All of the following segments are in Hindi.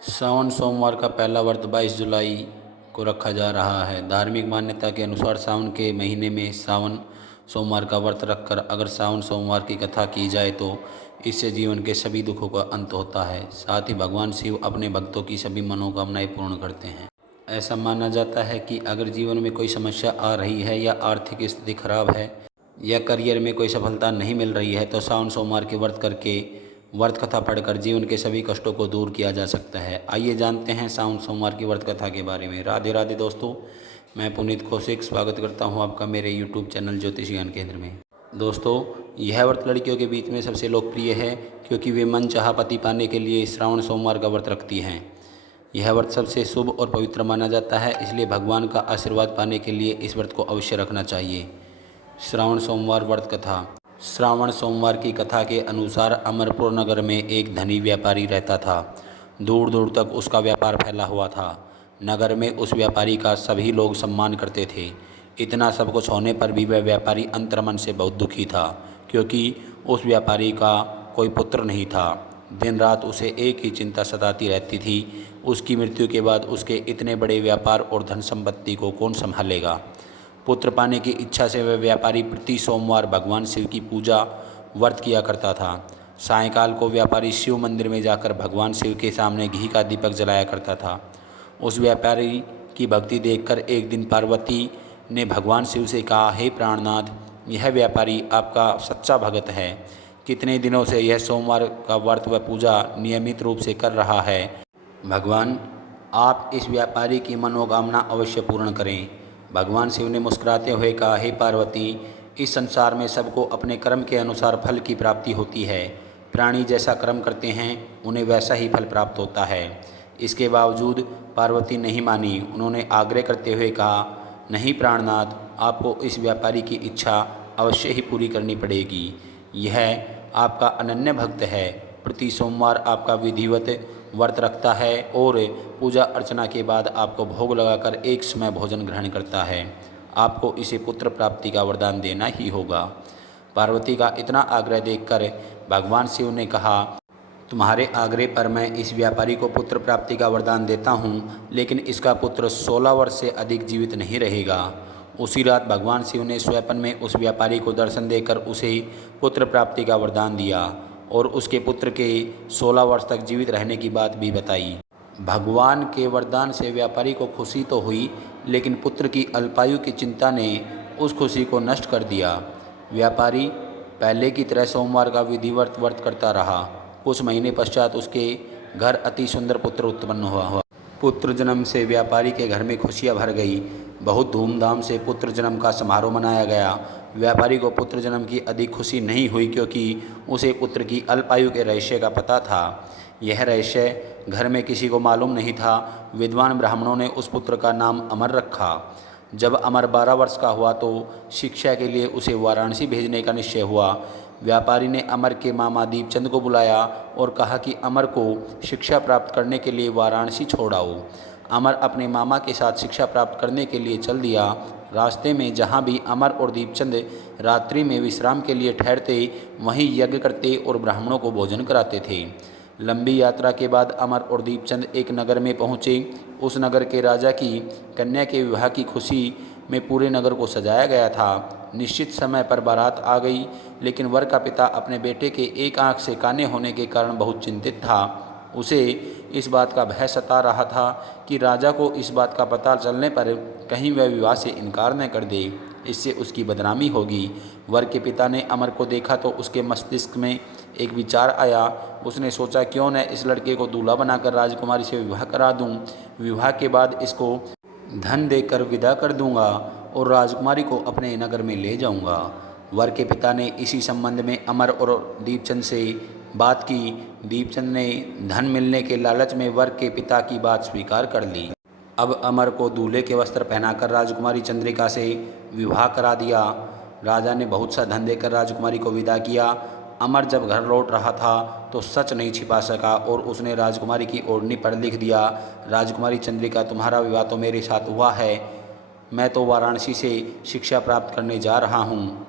सावन सोमवार का पहला व्रत 22 जुलाई को रखा जा रहा है। धार्मिक मान्यता के अनुसार सावन के महीने में सावन सोमवार का व्रत रखकर अगर सावन सोमवार की कथा की जाए तो इससे जीवन के सभी दुखों का अंत होता है। साथ ही भगवान शिव अपने भक्तों की सभी मनोकामनाएं पूर्ण करते हैं। ऐसा माना जाता है कि अगर जीवन में कोई समस्या आ रही है या आर्थिक स्थिति खराब है या करियर में कोई सफलता नहीं मिल रही है तो सावन सोमवार के व्रत करके व्रत कथा पढ़कर जीवन के सभी कष्टों को दूर किया जा सकता है। आइए जानते हैं सावन सोमवार की व्रत कथा के बारे में। राधे राधे दोस्तों, मैं पुनीत कौशिक स्वागत करता हूं आपका मेरे यूट्यूब चैनल ज्योतिष ज्ञान केंद्र में। दोस्तों, यह व्रत लड़कियों के बीच में सबसे लोकप्रिय है क्योंकि वे मनचाहा पति पाने के लिए श्रावण सोमवार का व्रत रखती हैं। यह व्रत सबसे शुभ और पवित्र माना जाता है, इसलिए भगवान का आशीर्वाद पाने के लिए इस व्रत को अवश्य रखना चाहिए। श्रावण सोमवार व्रत कथा। श्रावण सोमवार की कथा के अनुसार अमरपुर नगर में एक धनी व्यापारी रहता था। दूर दूर तक उसका व्यापार फैला हुआ था। नगर में उस व्यापारी का सभी लोग सम्मान करते थे। इतना सब कुछ होने पर भी वह व्यापारी अंतर्मन से बहुत दुखी था क्योंकि उस व्यापारी का कोई पुत्र नहीं था। दिन रात उसे एक ही चिंता सताती रहती थी, उसकी मृत्यु के बाद उसके इतने बड़े व्यापार और धन संपत्ति को कौन संभालेगा। पुत्र पाने की इच्छा से वह व्यापारी प्रति सोमवार भगवान शिव की पूजा व्रत किया करता था। सायंकाल को व्यापारी शिव मंदिर में जाकर भगवान शिव के सामने घी का दीपक जलाया करता था। उस व्यापारी की भक्ति देखकर एक दिन पार्वती ने भगवान शिव से कहा, हे प्राणनाथ, यह व्यापारी आपका सच्चा भक्त है। कितने दिनों से यह सोमवार का व्रत व पूजा नियमित रूप से कर रहा है। भगवान, आप इस व्यापारी की मनोकामना अवश्य पूर्ण करें। भगवान शिव ने मुस्कुराते हुए कहा, हे पार्वती, इस संसार में सबको अपने कर्म के अनुसार फल की प्राप्ति होती है। प्राणी जैसा कर्म करते हैं उन्हें वैसा ही फल प्राप्त होता है। इसके बावजूद पार्वती नहीं मानी। उन्होंने आग्रह करते हुए कहा, नहीं प्राणनाथ, आपको इस व्यापारी की इच्छा अवश्य ही पूरी करनी पड़ेगी। यह आपका अनन्य भक्त है, प्रति सोमवार आपका विधिवत व्रत रखता है और पूजा अर्चना के बाद आपको भोग लगाकर एक समय भोजन ग्रहण करता है। आपको इसे पुत्र प्राप्ति का वरदान देना ही होगा। पार्वती का इतना आग्रह देखकर भगवान शिव ने कहा, तुम्हारे आग्रह पर मैं इस व्यापारी को पुत्र प्राप्ति का वरदान देता हूँ, लेकिन इसका पुत्र 16 वर्ष से अधिक जीवित नहीं रहेगा। उसी रात भगवान शिव ने स्वप्न में उस व्यापारी को दर्शन देकर उसे पुत्र प्राप्ति का वरदान दिया और उसके पुत्र के 16 वर्ष तक जीवित रहने की बात भी बताई। भगवान के वरदान से व्यापारी को खुशी तो हुई, लेकिन पुत्र की अल्पायु की चिंता ने उस खुशी को नष्ट कर दिया। व्यापारी पहले की तरह सोमवार का विधिवत व्रत करता रहा। कुछ महीने पश्चात उसके घर अति सुंदर पुत्र उत्पन्न हुआ। पुत्र जन्म से व्यापारी के घर में खुशियाँ भर गई। बहुत धूमधाम से पुत्र जन्म का समारोह मनाया गया। व्यापारी को पुत्र जन्म की अधिक खुशी नहीं हुई क्योंकि उसे पुत्र की अल्पायु के रहस्य का पता था। यह रहस्य घर में किसी को मालूम नहीं था। विद्वान ब्राह्मणों ने उस पुत्र का नाम अमर रखा। जब अमर 12 वर्ष का हुआ तो शिक्षा के लिए उसे वाराणसी भेजने का निश्चय हुआ। व्यापारी ने अमर के मामा दीपचंद को बुलाया और कहा कि अमर को शिक्षा प्राप्त करने के लिए वाराणसी छोड़ आओ। अमर अपने मामा के साथ शिक्षा प्राप्त करने के लिए चल दिया। रास्ते में जहाँ भी अमर और दीपचंद रात्रि में विश्राम के लिए ठहरते, वहीं यज्ञ करते और ब्राह्मणों को भोजन कराते थे। लंबी यात्रा के बाद अमर और दीपचंद एक नगर में पहुँचे। उस नगर के राजा की कन्या के विवाह की खुशी में पूरे नगर को सजाया गया था। निश्चित समय पर बारात आ गई, लेकिन वर का पिता अपने बेटे के एक आंख से काने होने के कारण बहुत चिंतित था। उसे इस बात का भय सता रहा था कि राजा को इस बात का पता चलने पर कहीं वह विवाह से इनकार न कर दे, इससे उसकी बदनामी होगी। वर के पिता ने अमर को देखा तो उसके मस्तिष्क में एक विचार आया। उसने सोचा, क्यों न इस लड़के को दूल्हा बनाकर राजकुमारी से विवाह करा दूं। विवाह के बाद इसको धन देकर विदा कर दूंगा और राजकुमारी को अपने नगर में ले जाऊंगा। वर के पिता ने इसी संबंध में अमर और दीपचंद से बात की। दीपचंद ने धन मिलने के लालच में वर के पिता की बात स्वीकार कर ली। अब अमर को दूल्हे के वस्त्र पहनाकर राजकुमारी चंद्रिका से विवाह करा दिया। राजा ने बहुत सा धन देकर राजकुमारी को विदा किया। अमर जब घर लौट रहा था तो सच नहीं छिपा सका और उसने राजकुमारी की ओढ़नी पर लिख दिया, राजकुमारी चंद्रिका, तुम्हारा विवाह तो मेरे साथ हुआ है। मैं तो वाराणसी से शिक्षा प्राप्त करने जा रहा हूँ।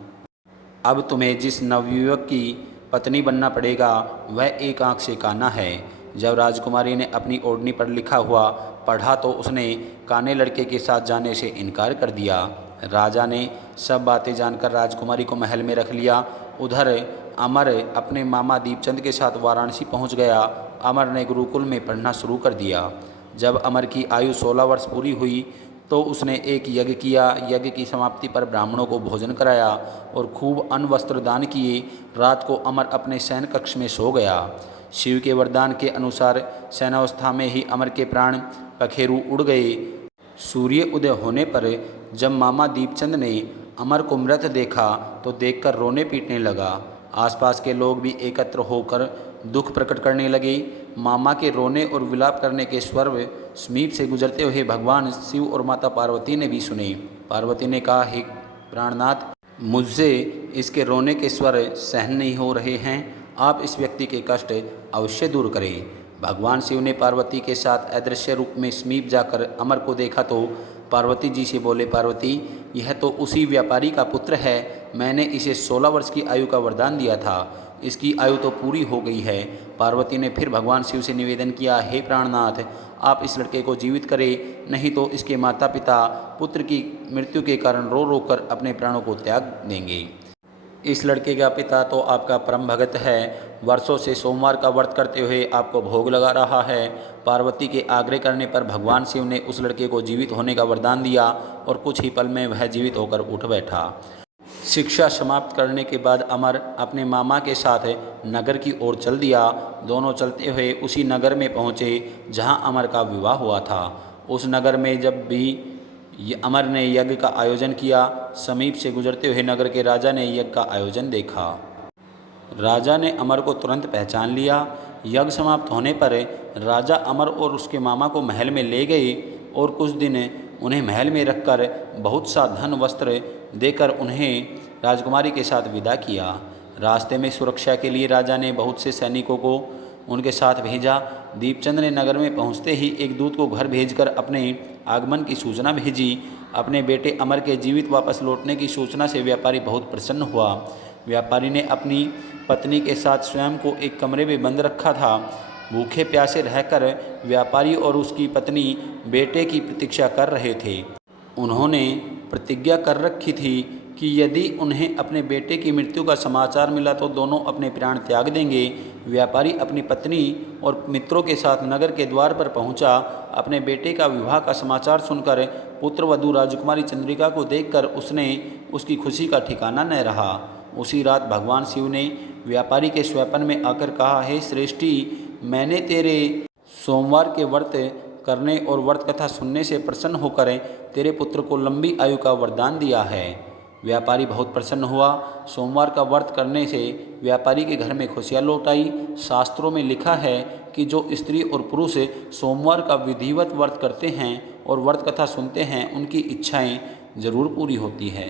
अब तुम्हें जिस नवयुवक की पत्नी बनना पड़ेगा वह एक आंख से काना है। जब राजकुमारी ने अपनी ओढ़नी पर लिखा हुआ पढ़ा तो उसने काने लड़के के साथ जाने से इनकार कर दिया। राजा ने सब बातें जानकर राजकुमारी को महल में रख लिया। उधर अमर अपने मामा दीपचंद के साथ वाराणसी पहुंच गया। अमर ने गुरुकुल में पढ़ना शुरू कर दिया। जब अमर की आयु 16 वर्ष पूरी हुई तो उसने एक यज्ञ किया। यज्ञ की समाप्ति पर ब्राह्मणों को भोजन कराया और खूब अन्न वस्त्र दान किए। रात को अमर अपने शयन कक्ष में सो गया। शिव के वरदान के अनुसार शयनावस्था में ही अमर के प्राण पखेरु उड़ गए। सूर्य उदय होने पर जब मामा दीपचंद ने अमर को मृत देखा तो देखकर रोने पीटने लगा। आसपास के लोग भी एकत्र होकर दुख प्रकट करने लगे। मामा के रोने और विलाप करने के स्वर समीप से गुजरते हुए भगवान शिव और माता पार्वती ने भी सुने। पार्वती ने कहा, हे प्राणनाथ, मुझसे इसके रोने के स्वर सहन नहीं हो रहे हैं। आप इस व्यक्ति के कष्ट अवश्य दूर करें। भगवान शिव ने पार्वती के साथ अदृश्य रूप में समीप जाकर अमर को देखा तो पार्वती जी से बोले, पार्वती, यह तो उसी व्यापारी का पुत्र है। मैंने इसे 16 वर्ष की आयु का वरदान दिया था। इसकी आयु तो पूरी हो गई है। पार्वती ने फिर भगवान शिव से निवेदन किया, हे प्राणनाथ, आप इस लड़के को जीवित करें, नहीं तो इसके माता पिता पुत्र की मृत्यु के कारण रो रो कर अपने प्राणों को त्याग देंगे। इस लड़के का पिता तो आपका परम भगत है, वर्षों से सोमवार का व्रत करते हुए आपको भोग लगा रहा है। पार्वती के आग्रह करने पर भगवान शिव ने उस लड़के को जीवित होने का वरदान दिया और कुछ ही पल में वह जीवित होकर उठ बैठा। शिक्षा समाप्त करने के बाद अमर अपने मामा के साथ नगर की ओर चल दिया। दोनों चलते हुए उसी नगर में पहुँचे जहाँ अमर का विवाह हुआ था। उस नगर में जब भी अमर ने यज्ञ का आयोजन किया, समीप से गुजरते हुए नगर के राजा ने यज्ञ का आयोजन देखा। राजा ने अमर को तुरंत पहचान लिया। यज्ञ समाप्त होने पर राजा अमर और उसके मामा को महल में ले गए और कुछ दिन उन्हें महल में रखकर बहुत सा धन वस्त्र देकर उन्हें राजकुमारी के साथ विदा किया। रास्ते में सुरक्षा के लिए राजा ने बहुत से सैनिकों को उनके साथ भेजा। दीपचंद ने नगर में पहुंचते ही एक दूत को घर भेजकर अपने आगमन की सूचना भेजी। अपने बेटे अमर के जीवित वापस लौटने की सूचना से व्यापारी बहुत प्रसन्न हुआ। व्यापारी ने अपनी पत्नी के साथ स्वयं को एक कमरे में बंद रखा था। भूखे प्यासे रहकर व्यापारी और उसकी पत्नी बेटे की प्रतीक्षा कर रहे थे। उन्होंने प्रतिज्ञा कर रखी थी कि यदि उन्हें अपने बेटे की मृत्यु का समाचार मिला तो दोनों अपने प्राण त्याग देंगे। व्यापारी अपनी पत्नी और मित्रों के साथ नगर के द्वार पर पहुंचा। अपने बेटे का विवाह का समाचार सुनकर पुत्रवधू राजकुमारी चंद्रिका को देखकर उसकी खुशी का ठिकाना न रहा। उसी रात भगवान शिव ने व्यापारी के स्वप्न में आकर कहा, हे श्रेष्ठी, मैंने तेरे सोमवार के व्रत करने और व्रत कथा सुनने से प्रसन्न होकर तेरे पुत्र को लंबी आयु का वरदान दिया है। व्यापारी बहुत प्रसन्न हुआ। सोमवार का व्रत करने से व्यापारी के घर में खुशियाँ लौट आई। शास्त्रों में लिखा है कि जो स्त्री और पुरुष सोमवार का विधिवत व्रत करते हैं और व्रत कथा सुनते हैं, उनकी इच्छाएं जरूर पूरी होती है।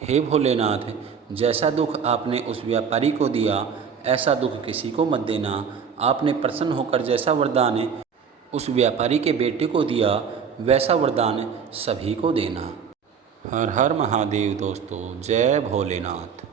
हे भोलेनाथ, जैसा दुख आपने उस व्यापारी को दिया, ऐसा दुख किसी को मत देना। आपने प्रसन्न होकर जैसा वरदान उस व्यापारी के बेटे को दिया, वैसा वरदान सभी को देना। हर हर महादेव दोस्तों, जय भोलेनाथ।